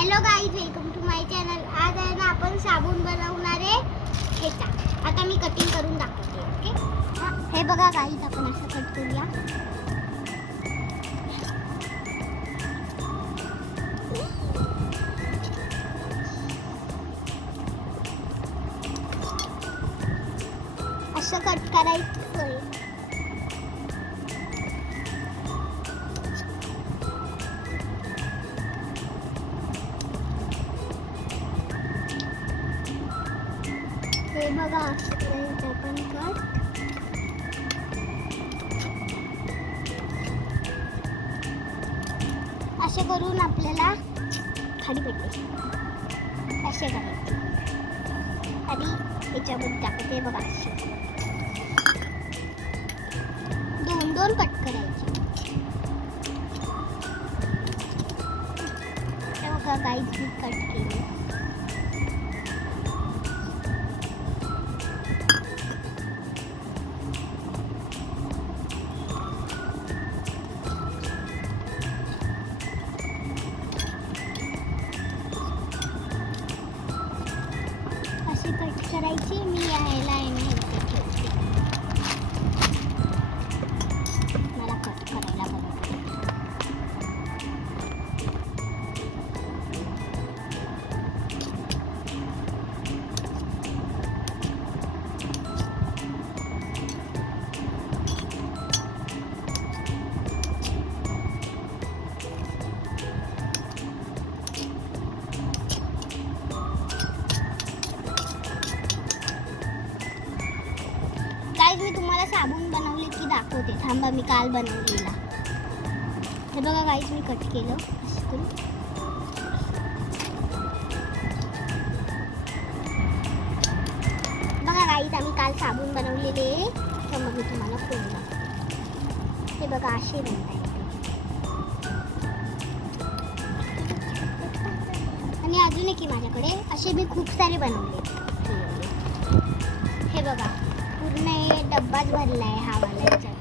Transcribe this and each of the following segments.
Hello guys, welcome to my channel. आज आहे ना आपण साबण बनवणार आहे ह्याचा. आता मी कटिंग करून दाखवते. ओके, हे बघा गाईज, आपण असं कट करूया. असं कट करायचं. हे बघा, असं करायचं आपण कट. असे करून आपल्याला खाली भेटते. असे करायचे आणि याच्यामध्ये टाकायचे. बघा, असे दोन दोन कट करायचे. बघा गाईज, मी कट केली. असे कट करायचे. मी यायला मला कट करायला बनवते. गाईज, मी तुम्हाला साबण बनवले की दाखवते. थांबा, मी काल बनवलेला. हे बघा गाईज, मी कट केलं असं करून. बघा गाईज, आम्ही काल साबण बनवलेले. तर मग मी तुम्हाला फोन दाखवते. हे बघा, असे बनताय. आणि अजून एक माझ्याकडे असे मी खूप सारे बनवले. हे बघा, पूर्ण डब्बाच भरलाय हा वाला याच्यात.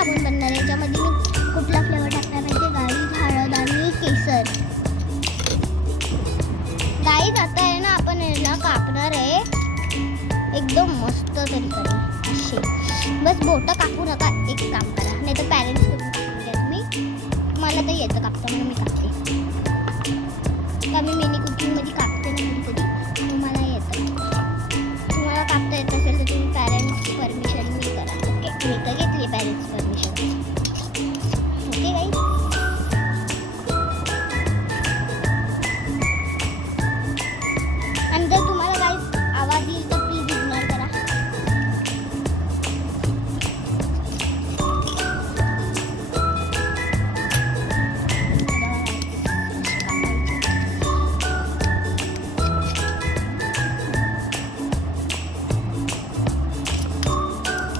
साबण बनणार आहे. याच्यामध्ये मी कुठला फ्लेवर टाकणार माहिती आहे? गाईज, हळद आणि केसर. गाईज आता आहे ना आपण याला कापणार आहे एकदम मस्त तरीकडे असे. बस बोटं कापू नका, एक काम करा, नाही तर पॅरेंट्स करून कापून द्या तुम्ही. मला तर येतं कापता म्हणून मी कापते. मी मिनी कुकिंगमध्ये कापते ना कधी कधी, तुम्हाला येतं. तुम्हाला कापता येत असेल तर तुम्ही पॅरेंट्स परमिशन मी करा. ओके, मी तर घेतली पॅरेंट्स परमिशन. Okay guys. आणि जर तुम्हाला गाईज आवाज येईल तर प्लीज इग्नोर करा.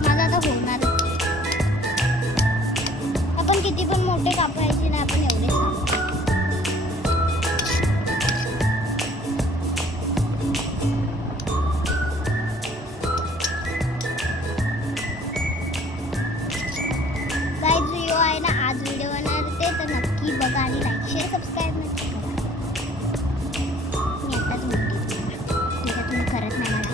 माझा आता होणार. आपण किती पण मोठे कापायचे ना, आपण एवढे कापू. गाईज व्हिडिओ आहे ना, आज व्हिडिओ बनणार ते तर नक्की बघा आणि लाईक शेअर सबस्क्राईब नक्की करा. मी आताच बोलते तुम्हाला, ठीक आहे? तुम्ही करत नाही मला.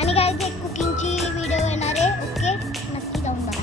आणि गाईज एक कुकिंगची व्हिडिओ येणार आहे. ओके, नक्की जाऊन बघा.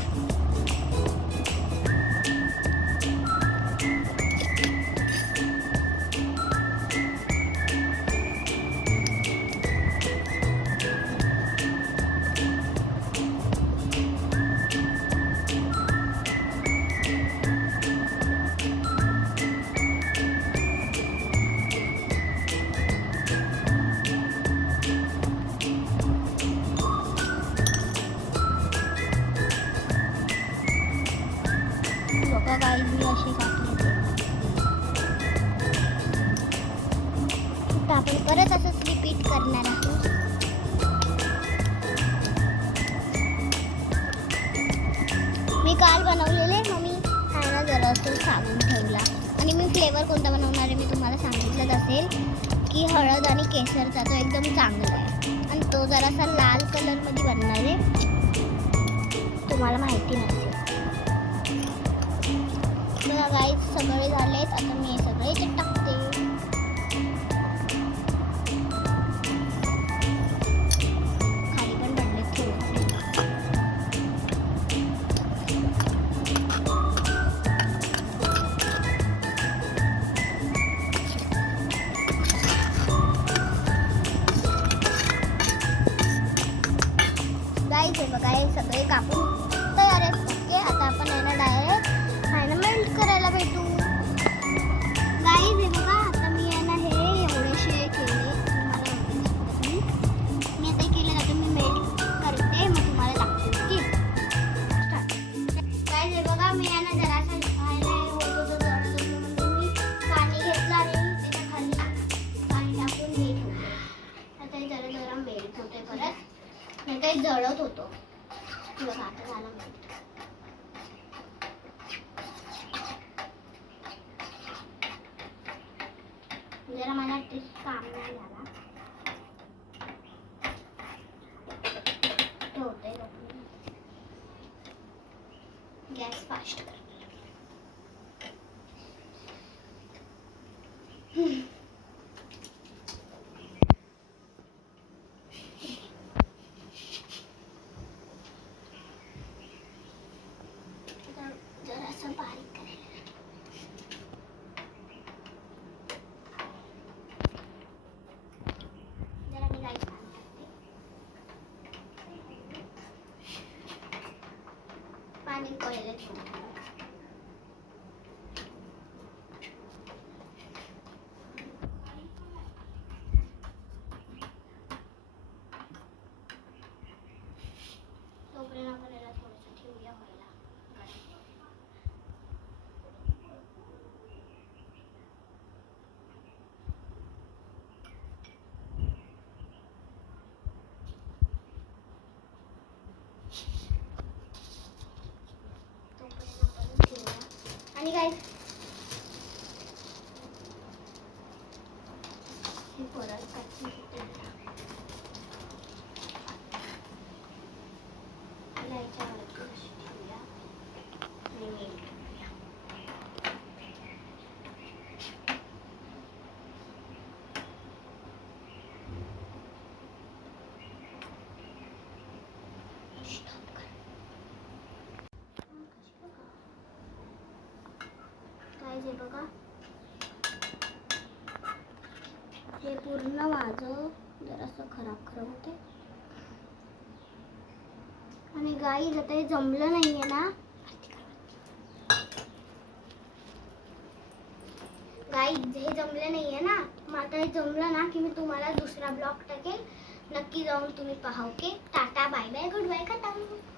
बघा गाईज मी अशी कापली. तर आपण परत असंच रिपीट करणार आहोत. मी काल बनवलेले, मम्मी आहे ना जरा असं साबण ठेवला. आणि मी फ्लेवर कोणता बनवणार आहे मी तुम्हाला सांगितलंच असेल की हळद आणि केसरचा. तो एकदम चांगला आहे आणि तो जरासा लाल कलरमध्ये बनणार आहे, तुम्हाला माहिती नसेल. बघा गाईज सगळे झालेत. आता मी हे सगळे याच्यात टाकते. खाली पण पडलेत थोडे. गाईज हे बघा हे सगळे कापून तयार आहेत. ओके, आता आपण याला डायरेक्ट मेल्ट करायला भेटू. गाईज हे बघा आता मी यांना हे एवढेसे केले. मी आता केले, आता मी मेल्ट करते मग तुम्हाला दाखवते. ओके, गाईज हे बघा मी यांना जरासा खायला होत होतं जळत होतं म्हणून मी पाणी घेतलं आणि त्याच्या खाली पाणी टाकून हे ठेवलं. आता हे जरा जरा मेल्ट होते परत, नाही काही जळत होतं. बघा आता झालं मेल्ट. जरा मला टेस्ट काम नाही झाला. ठेवते गॅस फास्ट कर. जरासं बारीक करायला. पाणी पहिले तोपर्यंत आपण याला थोडंसं ठेवूया व्हायला. आणि काय हे परत गाईज हे बघा, हे पूर्ण माझं जरासं खराब होते. आणि गाईज आता हे जमलं नाहीये ना गाईज, हे जमलं नाहीये ना, मग आता हे जमलं ना की मी तुम्हाला दुसरा ब्लॉग टाकेल. नक्की जाऊन तुम्ही पहा. Okay, tata bye bye goodbye खतम.